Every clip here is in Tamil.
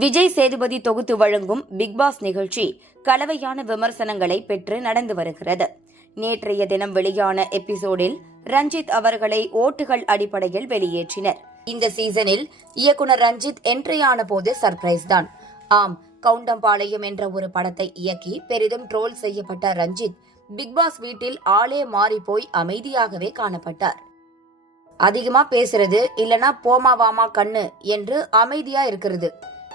விஜய் சேதுபதி தொகுத்து வழங்கும் பிக் பாஸ் நிகழ்ச்சி கலவையான விமர்சனங்களை பெற்று நடந்து வருகிறது. நேற்றைய தினம் வெளியான எபிசோடில் ரஞ்சித் அவர்களை ஓட்டுகள் அடிப்படையில் வெளியேற்றினர். இந்த சீசனில் இயக்குனர் ரஞ்சித் என்ட்ரியான போது சர்ப்ரைஸ் தான். ஆம், கவுண்டம்பாளையம் என்ற ஒரு படத்தை இயக்கி பெரிதும் ட்ரோல் செய்யப்பட்ட ரஞ்சித் பிக் பாஸ் வீட்டில் ஆளே மாறி போய் அமைதியாகவே காணப்பட்டார். அதிகமா பேசுறது இல்லனா போமா வாமா கண்ணு என்று அமைதியா இருக்கிறது,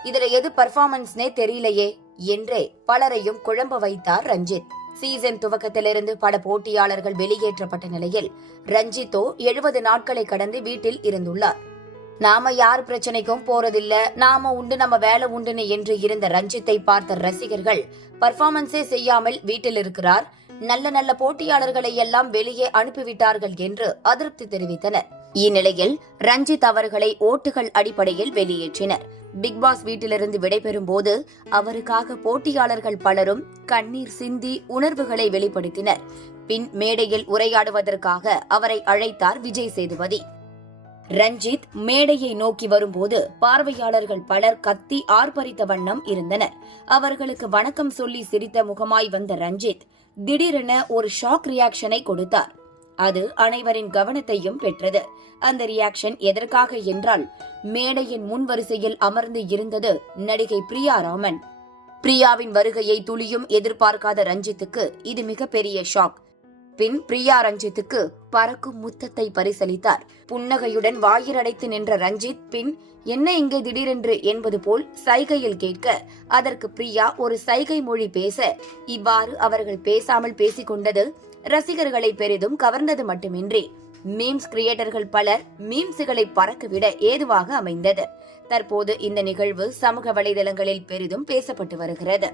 இதுல எது பர்ஃபார்மன்ஸ்னே தெரியலையே என்றே பலரையும் குழம்ப வைத்தார் ரஞ்சித். சீசன் துவக்கத்திலிருந்து பல போட்டியாளர்கள் வெளியேற்றப்பட்ட நிலையில் ரஞ்சித்தோ 70 நாட்களை கடந்து வீட்டில் இருந்துள்ளார். நாம யார் பிரச்சனைக்கும் போறதில்ல, நாம உண்டு நம்ம வேலை உண்டுன்னு என்று இருந்த ரஞ்சித்தை பார்த்த ரசிகர்கள் பர்ஃபார்மன்ஸே செய்யாமல் வீட்டில் இருக்கிறார், நல்ல நல்ல போட்டியாளர்களை எல்லாம் வெளியே அனுப்பிவிட்டார்கள் என்று அதிருப்தி தெரிவித்தனர். இந்நிலையில் ரஞ்சித் அவர்களை ஓட்டுகள் அடிப்படையில் வெளியேற்றினர். பிக் பாஸ் வீட்டிலிருந்து விடைபெறும் போது அவருக்காக போட்டியாளர்கள் பலரும் கண்ணீர் சிந்தி உணர்வுகளை வெளிப்படுத்தினர். பின் மேடையில் உரையாடுவதற்காக அவரை அழைத்தார் விஜய் சேதுபதி. ரஞ்சித் மேடையை நோக்கி வரும்போது பார்வையாளர்கள் பலர் கத்தி ஆர்ப்பரித்த வண்ணம் இருந்தனர். அவர்களுக்கு வணக்கம் சொல்லி சிரித்த முகமாய் வந்த ரஞ்சித் திடீரென ஒரு ஷாக் ரியாக்ஷனை கொடுத்தார். அது அனைவரின் கவனத்தையும் பெற்றது. அந்த ரியாக்ஷன் எதற்காக என்றால், மேடையின் முன் வரிசையில் அமர்ந்து இருந்தது நடிகை பிரியா ராமன். பிரியாவின் வருகையை துளியும் எதிர்பார்க்காத ரஞ்சித்துக்கு இது மிகப்பெரிய ஷாக். பின் பிரியா ரஞ்சித்துக்கு பறக்கும் முத்தத்தை பரிசளித்தார். புன்னகையுடன் வாயிரடைத்து நின்ற ரஞ்சித் பின் என்ன இங்கே திடீரென்று என்பது போல் சைகையில் கேட்க, அதற்கு பிரியா ஒரு சைகை மொழி பேச, இவ்வாறு அவர்கள் பேசாமல் பேசிக்கொண்டது ரசிகர்களை பெரிதும் கவர்ந்தது மட்டுமின்றி மீம்ஸ் கிரியேட்டர்கள் பலர் மீம்ஸுகளை பறக்கவிட ஏதுவாக அமைந்தது. தற்போது இந்த நிகழ்வு சமூக வலைதளங்களில் பெரிதும் பேசப்பட்டு வருகிறது.